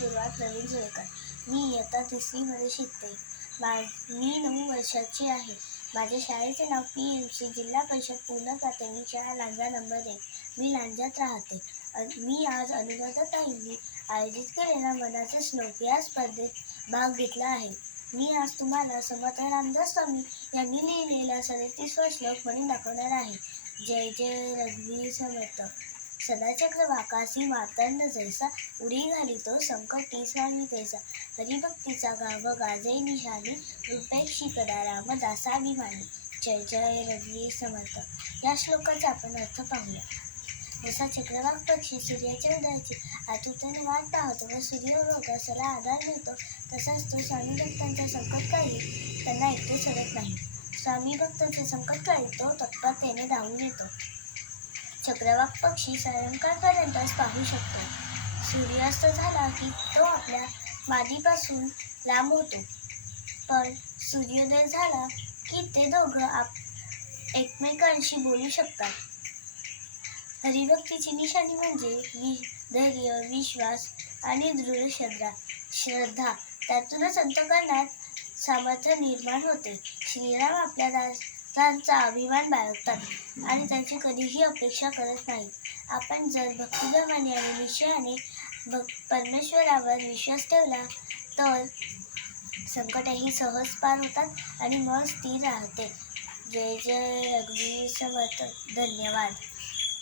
दुर्वा प्रवीण जोळकर. मी इयत्ता 3मध्ये शिकते. मी 9 वर्षाची आहे. माझ्या शाळेचे नाव PMC जिल्हा परिषद पूर्ण प्राथमिक शाळा लांजा नंबर 1. मी लांजात राहते. मी आज अनुराधाताईंनी आयोजित केलेल्या मनाचे श्लोक या स्पर्धेत भाग घेतला आहे. मी आज तुम्हाला समर्थ रामदास स्वामी यांनी लिहिलेला 37वा श्लोक म्हणून दाखवणार आहे. जय जय रघुवीर समर्थ. सदाचक्र वाकासी मार्तंड जैसा, उडी घालितो संकटी स्वामी तैसा. हरिभक्तीचा गाव गाजै निशाणी, रूपेक्षी कदा राम दासाभिमानी. जय जय रघुवीर समर्थ. या श्लोकाचा आपण अर्थ पाहूया. जसा चक्रवाक पक्षी सूर्याच्या उदयाची आतुरतेने वाट पाहतो व सूर्य उगवताच आधार मिळतो, तसाच तो स्वामी भक्तांच्या संकटकाळी त्यांना एकटे सोडत नाही. स्वामी भक्तांच्या संकटकाळी तो तत्परतेने धावून येतो. चक्रवाक पक्षी सायंकाळपर्यंतच पाहू शकतो. सूर्यास्त झाला की तो आपल्या मादीपासून लांब होतो, पण सूर्योदय झाला की ते दोघं एकमेकांशी बोलू शकतात. हरिभक्तीची निशाणी म्हणजे धैर्य, विश्वास आणि दृढ श्रद्धा. त्यातूनच अंतःकरणात सामर्थ्य निर्माण होते. श्रीराम आपल्या दासांचा अभिमान बाळगतात आणि त्यांची कधीही अपेक्षा करत नाहीत. आपण जर भक्तिभावाने आणि निश्चयाने परमेश्वरावर विश्वास ठेवला तर संकटही सहज पार होतात आणि मन स्थिर राहते. जय जय रघुवीर समर्थ. धन्यवाद.